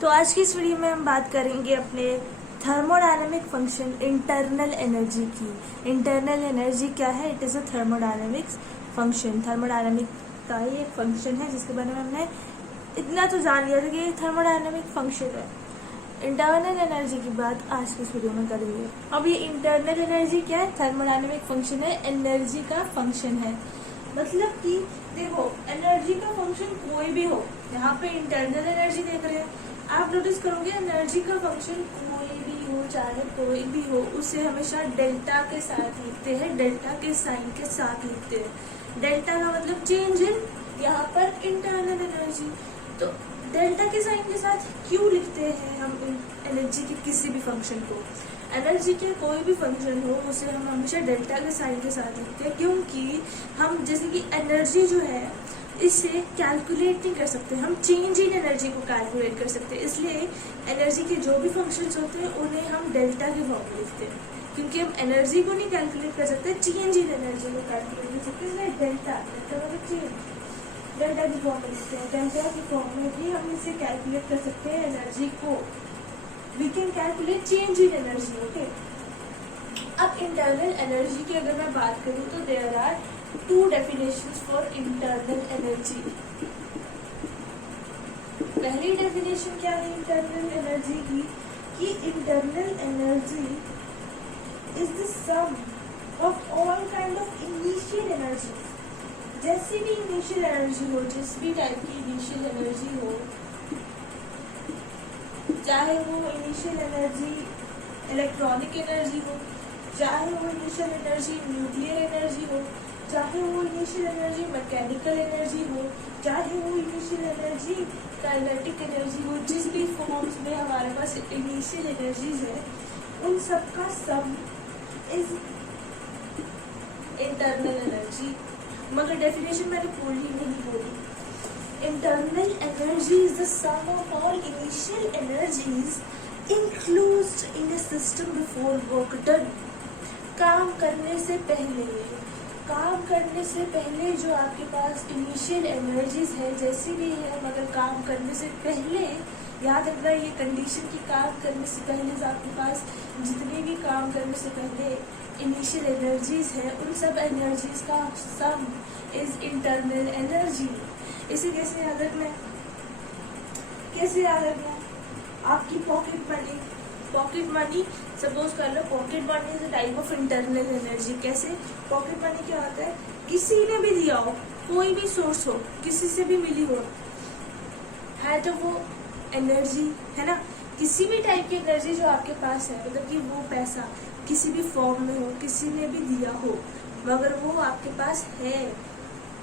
तो आज की इस वीडियो में हम बात करेंगे अपने थर्मोडायनेमिक फंक्शन इंटरनल एनर्जी की। इंटरनल एनर्जी क्या है? It is a thermodynamic function. Thermodynamic का ही एक फंक्शन है जिसके बारे में हमने इतना तो जान लिया था कि ये थर्मोडायनेमिक फंक्शन है। इंटरनल एनर्जी की बात आज की इस वीडियो में करेंगे। अब ये इंटरनल एनर्जी क्या है? थर्मोडायनेमिक फंक्शन है, एनर्जी का फंक्शन है। मतलब कि देखो, एनर्जी का फंक्शन कोई भी हो, यहाँ पे इंटरनल एनर्जी देख रहे हैं, आप नोटिस करोगे एनर्जी का फंक्शन कोई भी हो, चाहे कोई भी हो, उसे हमेशा डेल्टा के साथ लिखते हैं, डेल्टा के साइन के साथ लिखते हैं। डेल्टा का मतलब चेंज इन, यहाँ पर इंटरनल एनर्जी। तो डेल्टा के साइन के साथ क्यों लिखते हैं हम एनर्जी के किसी भी फंक्शन को? एनर्जी के कोई भी फंक्शन हो उसे हम हमेशा डेल्टा के साइन के साथ लिखते हैं, क्योंकि हम जैसे कि एनर्जी जो है इसे कैलकुलेट नहीं कर सकते, हम चेंज इन एनर्जी को कैलकुलेट कर सकते हैं। इसलिए एनर्जी के जो भी फंक्शंस होते हैं उन्हें हम डेल्टा के फॉर्म में लिखते हैं, क्योंकि हम एनर्जी को नहीं कैलकुलेट कर सकते, चेंज इन एनर्जी को कैलकुलेट कर सकते हैं। इसलिए डेल्टा मतलब चेंज, डेल्टा की फॉर्म में लिखते हैं। डेल्टा की फॉर्म में भी हम इसे कैलकुलेट कर सकते हैं एनर्जी को। We can calculate change in energy. Okay, अब इंटरनल एनर्जी की अगर मैं बात करूँ तो there are two definitions for internal energy. पहली डेफिनेशन क्या है इंटरनल एनर्जी की? कि internal energy is the sum of all kind of initial energy. जैसी भी इनिशियल एनर्जी हो, जिस भी टाइप की इनिशियल एनर्जी हो, चाहे वो इनिशियल एनर्जी इलेक्ट्रॉनिक एनर्जी हो, चाहे वो इनिशियल एनर्जी न्यूक्लियर एनर्जी हो, चाहे वो इनिशियल एनर्जी मैकेनिकल एनर्जी हो, चाहे वो इनिशियल एनर्जी काइनेटिक एनर्जी हो, जिस भी फॉर्म्स में हमारे पास इनिशियल एनर्जीज है, उन सब का सम इज इंटरनल एनर्जी। मगर डेफिनेशन मैंने पूरी नहीं बोली। Internal energy is the sum of all initial energies included in a system before work done. काम करने से पहले जो आपके पास इनिशियल एनर्जीज है, जैसी भी है, मगर काम करने से पहले याद रखना ये कंडीशन की काम करने से पहले आपके पास जितने भी काम करने से पहले इनिशियल एनर्जीज है, उन सब एनर्जीज का सम इज इंटरनल एनर्जी। इसे कैसे याद रखना है? आपकी पॉकेट मनी सपोज कर लो, pocket money is a type of internal energy. कैसे? पॉकेट मनी क्या होता है? किसी ने भी दिया हो, कोई भी सोर्स हो, किसी से भी मिली हो, है तो वो एनर्जी है ना। किसी भी टाइप की एनर्जी जो आपके पास है, मतलब कि वो पैसा किसी भी फॉर्म में हो, किसी ने भी दिया हो, मगर वो आपके पास है,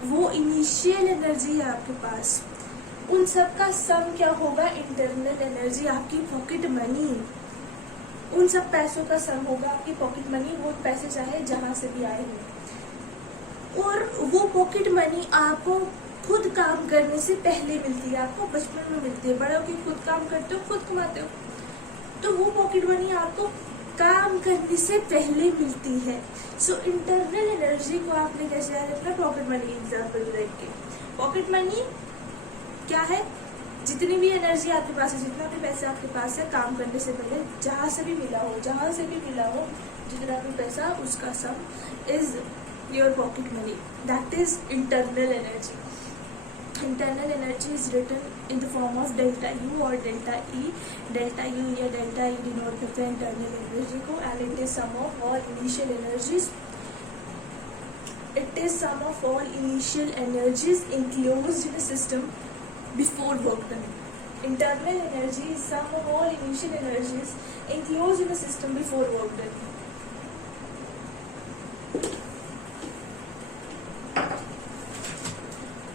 वो इनिशियल एनर्जी है आपके पास, उन सब का सम क्या होगा? Internal energy. आपकी पॉकेट मनी, उन सब पैसों का सम होगा आपकी पॉकेट मनी, वो पैसे चाहे जहां से भी आए हो। और वो पॉकेट मनी आपको खुद काम करने से पहले मिलती है, आपको बचपन में मिलती है, बड़े होके खुद काम करते हो, खुद कमाते हो, तो वो पॉकेट मनी आपको काम करने से पहले मिलती है। सो इंटरनल एनर्जी को आपने कैसे याद रखना? पॉकेट मनी एग्जाम्पल देख के। पॉकेट मनी क्या है? जितनी भी एनर्जी आपके पास है, जितना भी पैसा आपके पास है, काम करने से पहले जहां से भी मिला हो, जितना भी पैसा, उसका sum is your pocket money. That is internal energy. Internal energy is written in the form of delta U और डेल्टा ई। डेल्टा यू या डेल्टा ई डिनोट करते हैं इंटरनल एनर्जी को, and it is sum of all initial energies. It is sum of all initial energies enclosed in a system before work done. Internal energy is sum of all initial energies enclosed in a system before work done.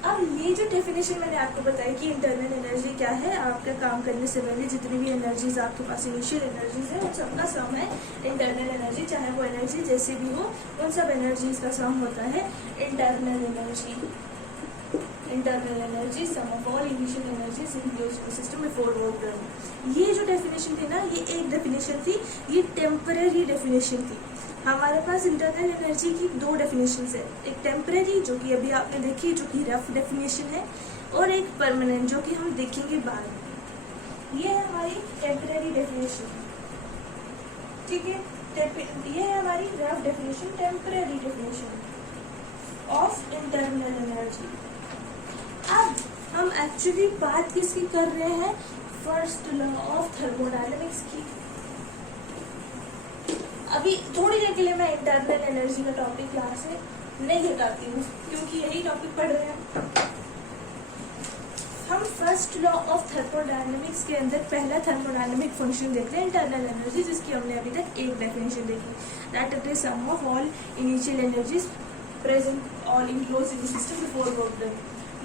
अब ये जो definition मैंने आपको बताई कि internal energy क्या है, आपके काम करने से पहले जितनी भी एनर्जीज आपके पास इनिशियल एनर्जीज है, उन सबका सम है इंटरनल एनर्जी। चाहे वो एनर्जी जैसे भी हो, उन सब एनर्जीज का सम होता है internal energy. Internal energy sum of all initial energies included in system before work done. ये जो डेफिनेशन थी ना, ये एक डेफिनेशन थी, ये टेम्पररी डेफिनेशन थी। हमारे पास इंटरनल एनर्जी की दो डेफिनेशंस है, एक टेम्पररी जो कि अभी आपने देखी, जो कि रफ डेफिनेशन है, और एक परमानेंट जो कि हम देखेंगे बाद में। ये है हमारी टेम्परेरी डेफिनेशन, ठीक है। ये है हमारी rough definition, temporary definition of internal energy. अब हम एक्चुअली बात किसकी कर रहे हैं, फर्स्ट लॉ ऑफ थर्मोडायनेमिक्स की। अभी थोड़ी देर के लिए मैं इंटरनल एनर्जी का टॉपिक यहाँ से नहीं हटाती हूँ, क्योंकि यही टॉपिक पढ़ रहे हैं हम। फर्स्ट लॉ ऑफ थर्मोडायनेमिक्स के अंदर पहला थर्मोडायनेमिक फंक्शन देख रहे हैं इंटरनल एनर्जी, जिसकी हमने अभी तक एक डेफिनेशन देखी, that it is sum of all initial energies present all enclosed in the system before work done.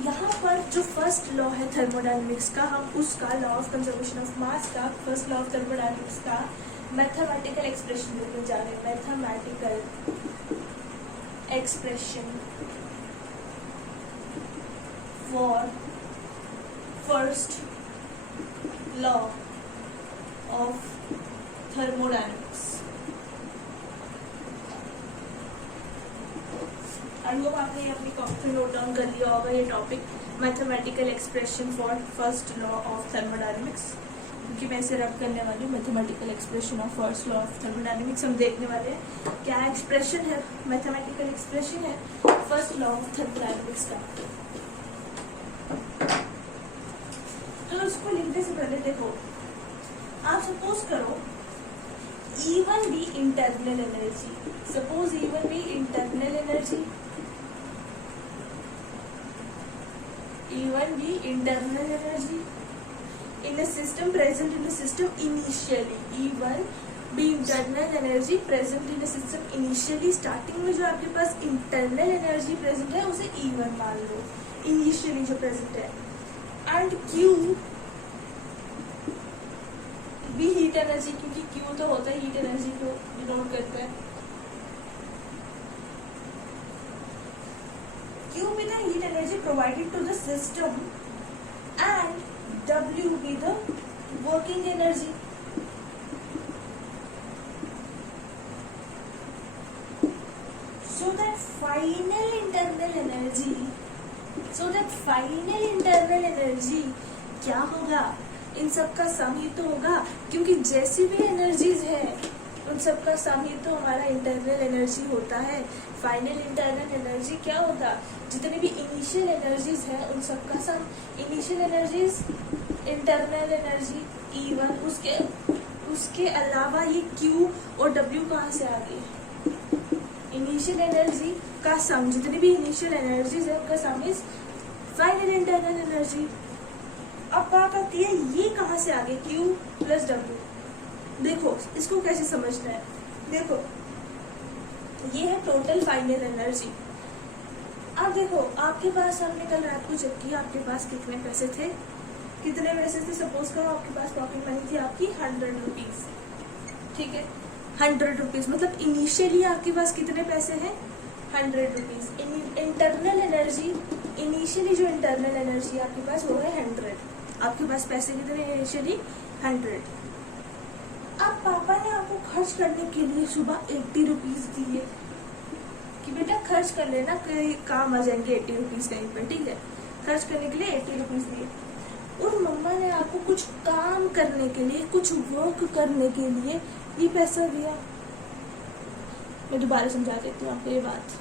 यहाँ पर जो फर्स्ट लॉ है थर्मोडायनेमिक्स का, हम उसका law of conservation of mass का, फर्स्ट लॉ ऑफ थर्मोडायनेमिक्स का मैथमेटिकल एक्सप्रेशन देखने जा रहे हैं। Mathematical expression for first law of thermodynamics. I hope आपने अपनी कॉपी में नोट डाउन कर लिया होगा ये topic, mathematical expression for first law of thermodynamics, क्योंकि मैं इसे रब करने वाली हूँ। Mathematical expression of first law of thermodynamics हम देखने वाले हैं क्या एक्सप्रेशन है, मैथमेटिकल एक्सप्रेशन है फर्स्ट लॉ ऑफ थर्मोडायनेमिक्स का। तो उसको लिखने से पहले देखो, आप सपोज करो E1 भी इंटरनल एनर्जी, सपोज E1 भी इंटरनल एनर्जी, E1 भी internal energy in a system present in the system initially, E1 भी internal energy present in a system initially, starting में जो आपके पास इंटरनल एनर्जी प्रेजेंट है उसे E1 मान लो, इनिशियली जो प्रेजेंट है। एंड Q भी हीट एनर्जी, क्योंकि Q तो होता है हीट एनर्जी को डिनोट करता है, Q be the heat energy provided to the system and W be the working energy. So that final internal energy क्या होगा, इन सब का सम ही तो होगा, क्योंकि जैसी भी एनर्जीज है उन सब का सम ही तो हमारा इंटरनल एनर्जी होता है। फाइनल इंटरनल एनर्जी क्या होता, जितनी भी इनिशियल एनर्जीज है उन सब का sum. Initial energies internal energy E1, उसके अलावा ये Q और W कहाँ से आ गई, इनिशियल एनर्जी का सम, जितनी भी इनिशियल एनर्जीज है उनका सम इज फाइनल इंटरनल एनर्जी। अब बात आती है ये कहाँ से आ गई, Q प्लस W। देखो इसको कैसे समझना है, देखो ये है टोटल फाइनल एनर्जी। अब देखो आपके पास, हमने कल रात को चेक किया, आपके पास कितने पैसे थे, कितने पैसे थे, सपोज करो आपके पास पॉकेट मनी थी आपकी 100 रुपीज, ठीक है। 100 रुपीज मतलब इनिशियली आपके पास कितने पैसे हैं, 100 रुपीज। इंटरनल एनर्जी, इनिशियली जो इंटरनल एनर्जी आपके पास वो है 100, आपके पास पैसे कितने इनिशियली 100। अब पापा ने आपको खर्च करने के लिए सुबह 80 रुपीज दिए कि बेटा खर्च कर लेना, कहीं काम आ जाएंगे 80 रुपीज कहीं पर, ठीक है। खर्च करने के लिए 80 रुपीज दिए, और मम्मा ने आपको कुछ काम करने के लिए, कुछ वर्क करने के लिए ये पैसा दिया। मैं दोबारा समझा देती हूँ आपको ये बात।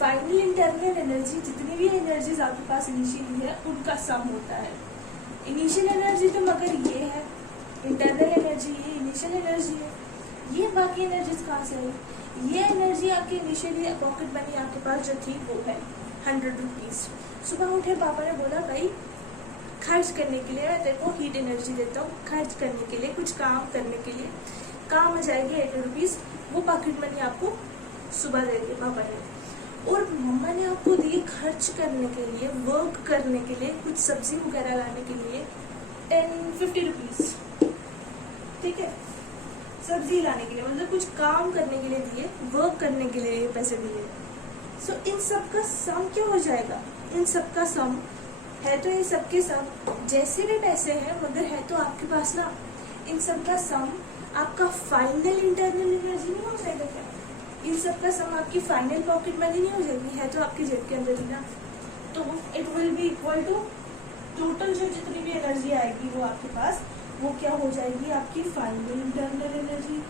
फाइनल इंटरनल एनर्जी, जितनी भी एनर्जीज आपके पास इनिशियली है उनका सम होता है। इनिशियल एनर्जी तो मगर ये है, इंटरनल एनर्जी ये इनिशियल एनर्जी है, ये बाकी एनर्जीज कहाँ से आई, ये एनर्जी आपकी इनिशियली पॉकेट मनी आपके पास जो थी वो है 100 रुपीज। सुबह उठे पापा ने बोला भाई खर्च करने के लिए मैं तेरे को हीट एनर्जी देता हूँ, खर्च करने के लिए, कुछ काम करने के लिए, काम आ जाएगी 80 रुपीज, वो पॉकेट मनी आपको सुबह दे दिए पापा ने। और मम्मा ने आपको दिए खर्च करने के लिए, वर्क करने के लिए, कुछ सब्जी वगैरह लाने के लिए 50 रुपीज, ठीक है। सब्जी लाने के लिए मतलब कुछ काम करने के लिए दिए, वर्क करने के लिए पैसे दिए। सो इन सब का सम क्या हो जाएगा, इन सब का सम है तो ये सबके सम, जैसे भी पैसे हैं मगर है तो आपके पास ना, इन सब का सम आपका फाइनल इंटरनल एनर्जी नहीं हो जाएगा क्या, इन सब का सम आपकी फाइनल पॉकेट मनी नहीं हो जाएगी, है तो आपकी जेब के अंदर ही ना, तो it will be equal to total जो जितनी भी एनर्जी आएगी वो आपके पास, वो क्या हो जाएगी, आपकी फाइनल इंटरनल एनर्जी।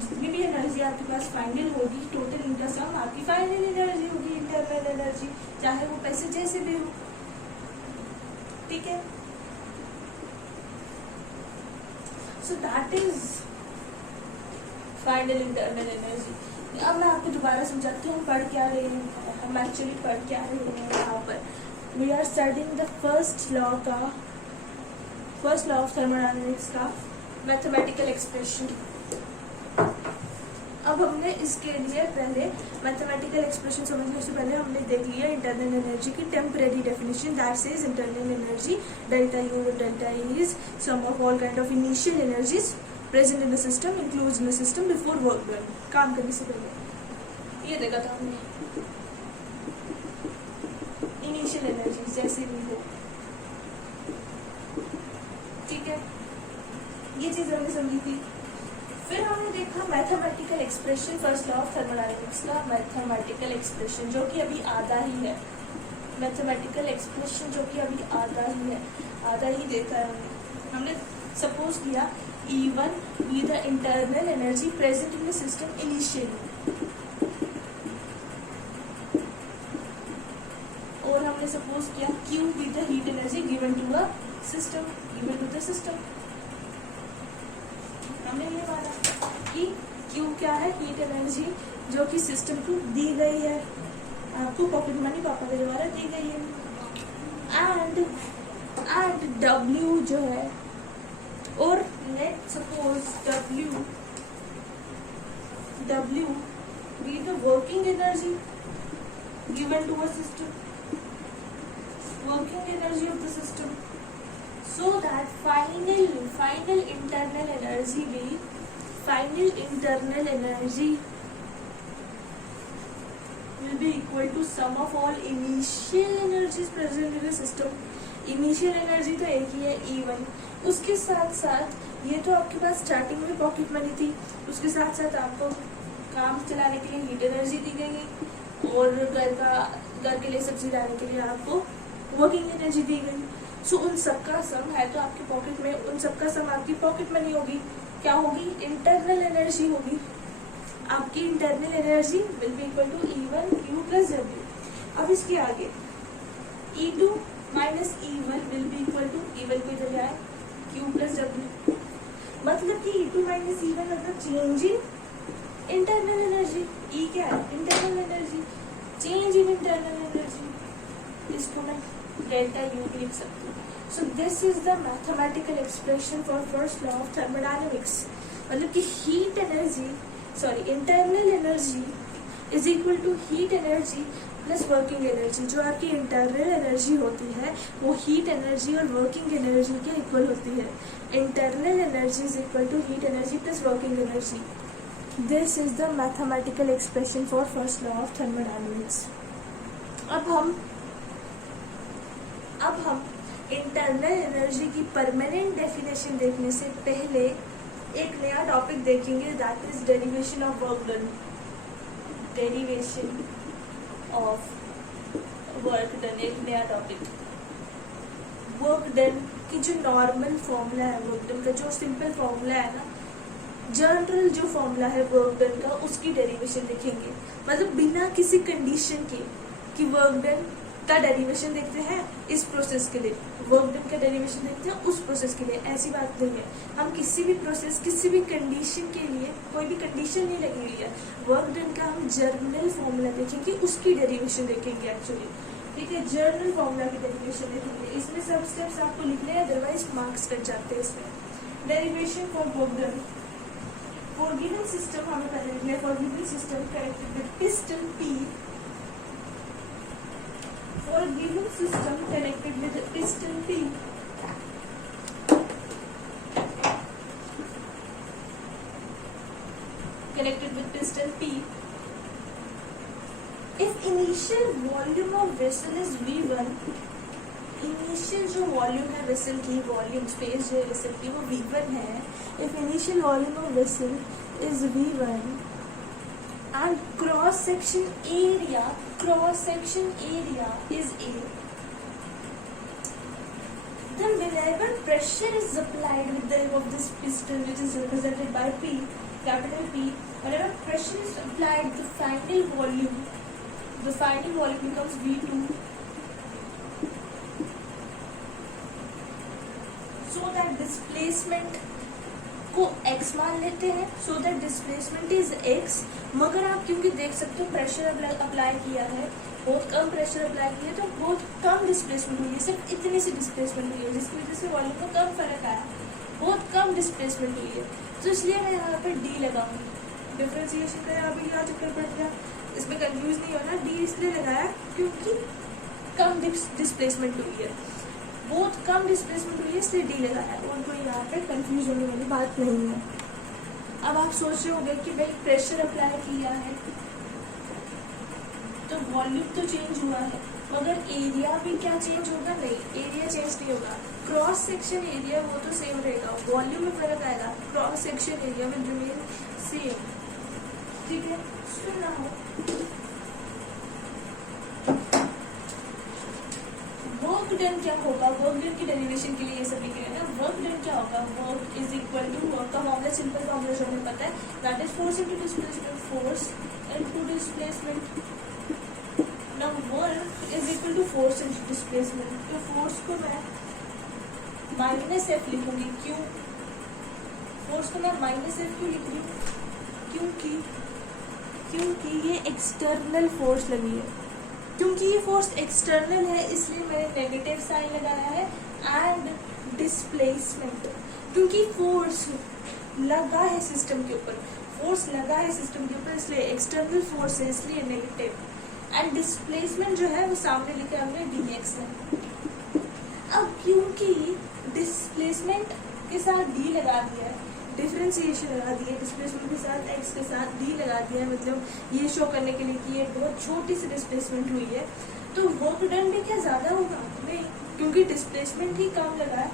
जितनी भी एनर्जी आपके पास फाइनल होगी, टोटल इनका सम आपकी फाइनल एनर्जी होगी, इंटरनल एनर्जी, चाहे वो पैसे जैसे भी हो। ठीक है, so that is final internal energy. अब मैं आपको दोबारा समझाती हूँ पढ़ क्या रहे हैं, हम एक्चुअली पढ़ क्या रहे हैं यहाँ पर। We are studying the first law of thermodynamics का मैथमेटिकल एक्सप्रेशन। अब हमने इसके लिए पहले मैथमेटिकल एक्सप्रेशन समझने से पहले हमने देख लिया इंटरनल एनर्जी की temporary definition, that says internal energy delta U delta E is sum of all kind of initial energies present in the system includes in the system before work done, काम करने से पहले। ये देखा था हमने, initial energy जैसे भी हो। ठीक है, ये चीज हमने समझी थी। फिर हमने देखा mathematical expression, first law of thermodynamics का मैथमेटिकल एक्सप्रेशन जो कि अभी आधा ही है। मैथमेटिकल एक्सप्रेशन जो कि अभी आधा ही है, आधा ही देखा है हमने सपोज किया E1 be the internal energy present in the system initially, और हमने सपोज किया Q be the heat energy given to a system, given to the system। हमने ये माना कि Q क्या है, हीट एनर्जी जो कि सिस्टम को दी गई है, आपको पॉकेट मनी पापा के द्वारा दी गई है, एंड W जो है, और let suppose W be the working energy given to a system, working energy of the system, so that final internal energy will be equal to sum of all initial energies present in the system। Initial energy तो एक ही है E1, उसके साथ साथ ये तो आपके पास starting में पॉकेट मनी थी, उसके साथ साथ आपको काम चलाने के लिए हीट एनर्जी दी गई है, और घर के लिए सब्जी लाने के लिए आपको वर्किंग एनर्जी दी गई। सो उन सबका सम है तो आपकी पॉकेट में, उन सबका सम आपकी पॉकेट मनी होगी, क्या होगी, इंटरनल एनर्जी होगी। आपकी internal energy will be equal to E1 Q plus W। अब इसके आगे E2 minus E1 will be equal to, E1 को इधर आए, Q प्लस W, मतलब कि E2 माइनस E1 मतलब change in internal energy. E क्या है, internal energy, change in internal energy, इसको मैं डेल्टा U भी लिख सकती हूँ। So this is the mathematical expression for first law of thermodynamics, मतलब कि heat energy, sorry internal energy is equal to heat energy plus working energy. जो आपकी इंटरनल एनर्जी होती है वो हीट एनर्जी और वर्किंग एनर्जी के इक्वल होती है। Internal energy is equal to heat energy plus working energy. This is the mathematical expression for first law of thermodynamics. अब हम इंटरनल एनर्जी की परमानेंट डेफिनेशन देखने से पहले एक नया टॉपिक देखेंगे, that is derivation of work done. Derivation of work done एक नया टॉपिक। वर्क डन की जो नॉर्मल फॉर्मूला है, वर्क डन का जो सिंपल फॉर्मूला है ना, जनरल जो फॉर्मूला है वर्क डन का, उसकी डेरिवेशन देखेंगे। मतलब बिना किसी कंडीशन के कि वर्क डन का डेरिवेशन देखते हैं इस प्रोसेस के लिए, वर्क डन का डेरिवेशन देखते हैं उस प्रोसेस के लिए, ऐसी बात नहीं है। हम किसी भी प्रोसेस, किसी भी कंडीशन के लिए, कोई भी कंडीशन नहीं लगी हुई है, वर्क डन का हम जर्नल फॉर्मूला देखेंगे, उसकी डेरिवेशन देखेंगे एक्चुअली। ठीक है, जर्नल फॉर्मूला की डेरिवेशन देखेंगे। इसमें सब स्टेप्स आपको लिखने हैं, अदरवाइज मार्क्स कट जाते हैं इसमें। Derivation for work done for given system, हमें पहले लिखना है for given system connected with piston P, for a given system connected with a piston P, connected with piston P, if initial volume of vessel is V1, initial जो volume है vessel की, volume space जो है vessel की वो V1 है। If initial volume of vessel is V1 and cross section area is A. Then whenever pressure is applied with the help of this piston, which is represented by P, capital P, whenever pressure is applied, the final volume becomes V2. So that displacement को x मान लेते हैं, so that displacement is x. मगर आप क्योंकि देख सकते हो प्रेशर अप्लाई किया है, बहुत कम प्रेशर अप्लाई किया है, तो बहुत कम डिस्प्लेसमेंट हुई है, सिर्फ इतनी सी डिस्प्लेसमेंट हुई है, जिसकी वजह से वॉल्यूम में कम फर्क आया, बहुत कम डिस्प्लेसमेंट हुई है. तो इसलिए मैं यहाँ पे डी लगाऊंगी. डिफरेंशिएशन का यहाँ पे क्या चक्कर पड़ गया, इसमें कंफ्यूज नहीं होना. डी इसलिए लगाया क्योंकि कम डिस्प्लेसमेंट हुई है, बहुत कम डिस्प्लेसमेंट हुई है, इसलिए डी लगाया. और कोई यहाँ पे कंफ्यूज होने वाली बात नहीं है. अब आप सोच रहे होंगे कि भाई प्रेशर अप्लाई किया है तो वॉल्यूम तो चेंज हुआ है, मगर एरिया भी क्या चेंज होगा? नहीं, एरिया चेंज नहीं होगा. क्रॉस सेक्शन एरिया वो तो सेम रहेगा, वॉल्यूम में फर्क आएगा, cross section area will remain same. ठीक है, सुनना हो. वर्क डन क्या होगा? वर्क डन की डेरिवेशन के लिए ये सब लिखे हैं ना. वर्क डन क्या होगा? Work is equal to, work का फॉर्मूला सिंपल फॉर्मूला जो हमें पता है, that is force into displacement, force into displacement. Now work is equal to force into displacement. तो फोर्स को मैं माइनस एफ लिखूंगी. क्यों फोर्स को मैं माइनस एफ क्यों लिख रही हूँ? क्योंकि ये एक्सटर्नल फोर्स लगी है. क्योंकि ये फोर्स एक्सटर्नल है इसलिए मैंने नेगेटिव साइन लगाया है. एंड डिस्प्लेसमेंट, क्योंकि फोर्स लगा है सिस्टम के ऊपर, इसलिए एक्सटर्नल फोर्स है, इसलिए नेगेटिव. एंड डिस्प्लेसमेंट जो है वो सामने लिखा हमने dx है. अब क्योंकि डिस्प्लेसमेंट के साथ डी लगा दिया है, डिफरेंशिएशन लगा दिया है, डिस्प्लेसमेंट के साथ x के साथ डी लगा दिया है, मतलब ये शो करने के लिए कि ये बहुत छोटी सी डिस्प्लेसमेंट हुई है, तो वर्क डन भी क्या ज़्यादा होगा? नहीं, क्योंकि डिस्प्लेसमेंट ही कम लगा है.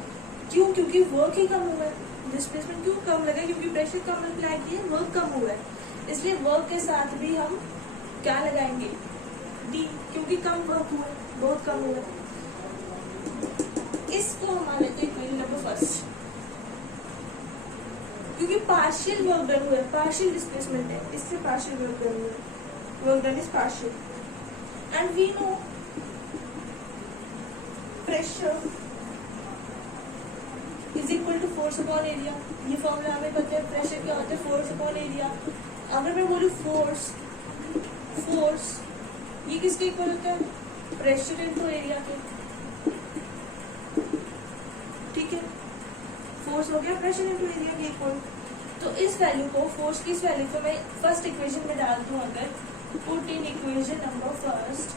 क्यों? क्योंकि वर्क ही कम हुआ है. डिस्प्लेसमेंट क्यों कम लगा है? क्योंकि प्रेशर कम अप्लाई किया, वर्क कम हुआ है, इसलिए वर्क के साथ भी हम क्या लगाएंगे? डी, क्योंकि कम वर्क हुआ है, बहुत कम हुआ है. इसको हमारे तो इक्वेशन नंबर फर्स्ट, क्योंकि पार्शियल वर्क डन हुआ है, पार्शियल डिस्प्लेसमेंट है, इससे पार्शियल वर्क डन हुआ है. Work done is partial. And we know pressure is equal to force upon area. ये फॉर्मूला हमें पता है. प्रेशर क्या होता है? Force upon area. अगर मैं बोलूँ फोर्स, ये किसके इक्वल होता है? प्रेशर इनटू एरिया के. ठीक है, फोर्स हो गया प्रेशर इनटू एरिया के इक्वल. तो इस वैल्यू को, फोर्स की इस वैल्यू को मैं फर्स्ट इक्वेशन में डाल दूं. अगर put in equation number first,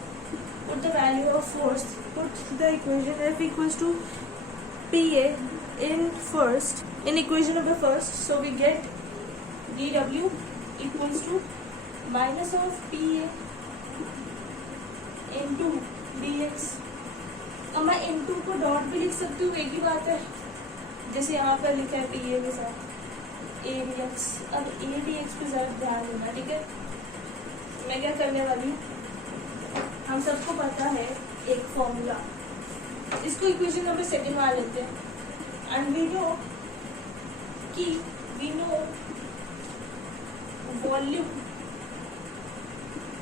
put the value of force, put the equation F equals to PA in first, in equation number first, so we get dW equals to minus of PA into dx. अब मैं into co dot भी लिख सकती हूँ, एक ही बात है, जैसे यहाँ पर लिखा है PA के साथ ADX. अब ADX पे जरा ध्यान देना, ठीक है. मैं क्या करने वाली हूँ, हम सबको पता है एक फॉर्मूला, इसको इक्वेशन नंबर सेकंड मान लेते हैं. एंड वी नो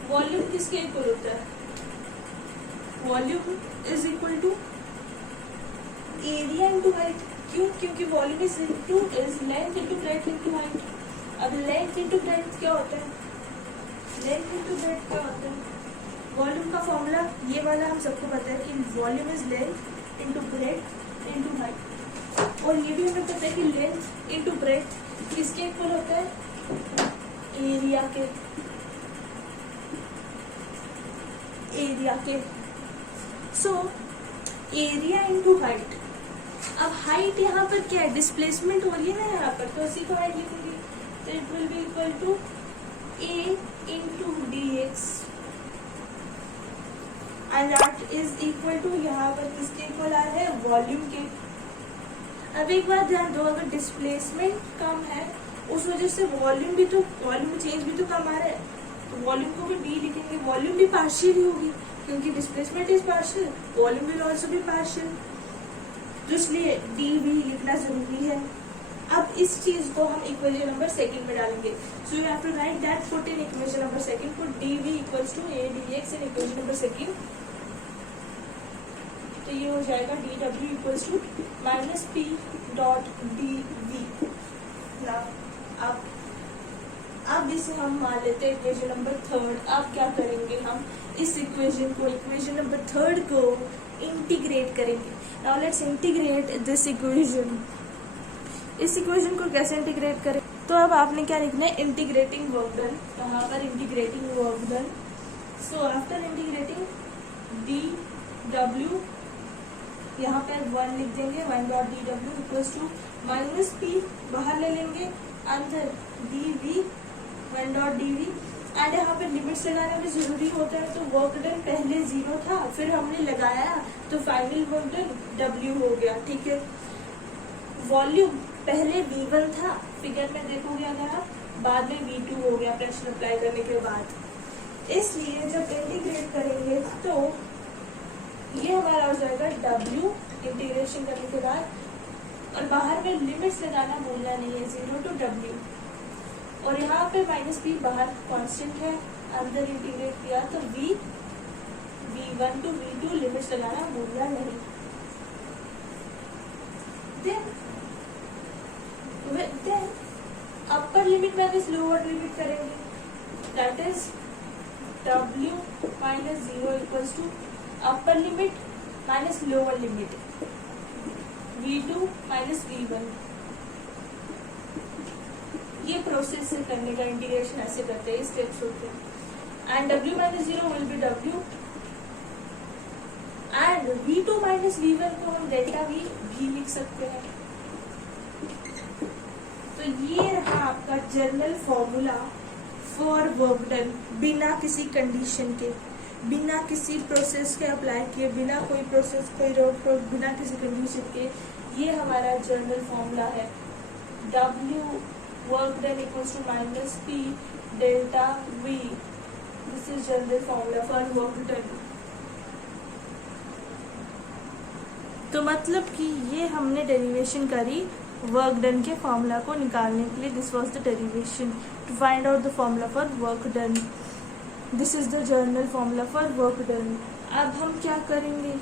वॉल्यूम किसके इक्वल होता है? Volume is equal to area into height. क्यों? क्योंकि volume is length into breadth into height. अब लेंथ इंटू ब्रेड्थ क्या होता है? वॉल्यूम का फॉर्मूला ये वाला हम सबको पता है कि volume is length into breadth into height. और ये भी हमें पता है कि लेंथ इंटू ब्रेड्थ किसके इक्वल होता है? एरिया के. So area into height. अब हाइट यहाँ पर क्या है? डिस्प्लेसमेंट हो रही है ना यहाँ पर, तो इसी को हाइट लिखूंगी. तो it will be equal to A into dx and that is equal to, यहाँ पर किसके इक्वल आ रहा है? वॉल्यूम के. अब एक बात ध्यान दो, अगर डिस्प्लेसमेंट कम है उस वजह से वॉल्यूम चेंज भी तो कम आ रहा है. तो वॉल्यूम को भी डी लिखेंगे, वॉल्यूम भी पार्शियल ही होगी क्योंकि displacement is partial, volume will also be partial, तो इसलिए डी वी लिखना जरूरी है। अब इस चीज को हम इक्वेशन नंबर सेकंड में डालेंगे, so you have to write that, put in equation number second, put D V equals to A D X in equation number second. तो ये हो जाएगा D W equals to minus P dot D V. अब इसे हम मान लेते हैं इक्वेशन नंबर थर्ड। अब क्या करेंगे, हम इस इक्वेशन को, इक्वेशन नंबर थर्ड को इंटीग्रेट करेंगे। Now let's integrate this equation. इस इक्वेशन को कैसे इंटीग्रेट करें, तो अब आपने क्या लिखना है, इंटीग्रेटिंग वर्क डन। कहाँ पर integrating work done, so after integrating D W, यहाँ पे 1 लिख देंगे, 1 dot D W equals to minus P, बाहर ले लेंगे, अंदर D V, 1 dot D V. And यहाँ पे लिमिट्स लगाना भी जरूरी होता है, तो वर्क डन पहले 0 था, फिर हमने लगाया तो फाइनल वर्क डन W हो गया, ठीक है। वॉल्यूम पहले V1 था, फिगर में देखोगे अगर आप, बाद में V2 हो गया प्रेशर अप्लाई करने के बाद। इसलिए जब इंटीग्रेट करेंगे तो ये हमारा हो जाएगा W इंटीग्रेशन करने के बाद, और बाहर में लिमिट्स लगाना भूलना नहीं है, 0 टू W, और यहाँ पे माइनस पी बाहर कांस्टेंट है, अंदर इंटीग्रेट किया तो V1 टू V2 लिमिट्स लगाना भूलना नहीं। Then upper limit minus lower limit करेंगे, that is W minus 0 equals to upper limit minus lower limit V2 minus V1। ये प्रोसेस से करने का, इंटीग्रेशन ऐसे करते हैं, स्टेप्स होते हैं। And W minus 0 will be W, and V2 minus V1 को हम डेल्टा V भी लिख सकते हैं। तो ये रहा आपका general formula for work done, बिना किसी कंडीशन के, बिना किसी प्रोसेस के अप्लाई किए, बिना कोई प्रोसेस, कोई रोक टोक, बिना किसी कंडीशन के, ये हमारा जनरल फॉर्मूला है। W work done equals to minus P delta V. This is general formula for work done. तो मतलब कि ये हमने डेरिवेशन करी वर्क डन के फॉर्मूला को निकालने के लिए। This was the derivation to find out the formula for work done. This is the general formula for work done. अब हम क्या करेंगे,